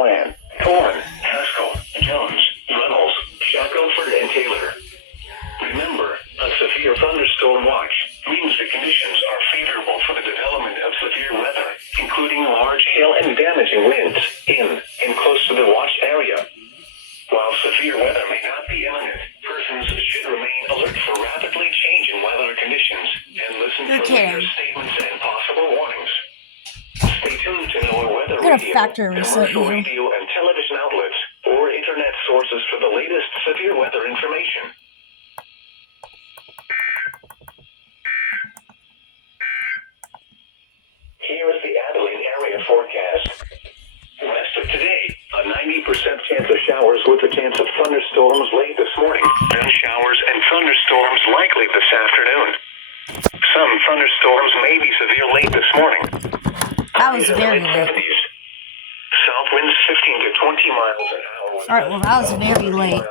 Callahan, Coleman, Haskell, Jones, Reynolds, Shackelford, and Taylor. Remember, a severe thunderstorm watch means the conditions are favorable for the development of severe weather, including large hail and damaging winds in and close to the watched area. While severe weather may not be imminent, persons should remain alert for rapidly changing weather conditions and listen for weather statements and possible warnings. Stay tuned to know our weather commercial radio and television outlets, or internet sources for the latest severe weather information. Here is the Abilene area forecast. West of today, a 90% chance of showers with a chance of thunderstorms late this morning. Then showers and thunderstorms likely this afternoon. Some thunderstorms may be severe late this morning. That was very late. South winds 15 to 20 miles an hour. Alright, well that was very late.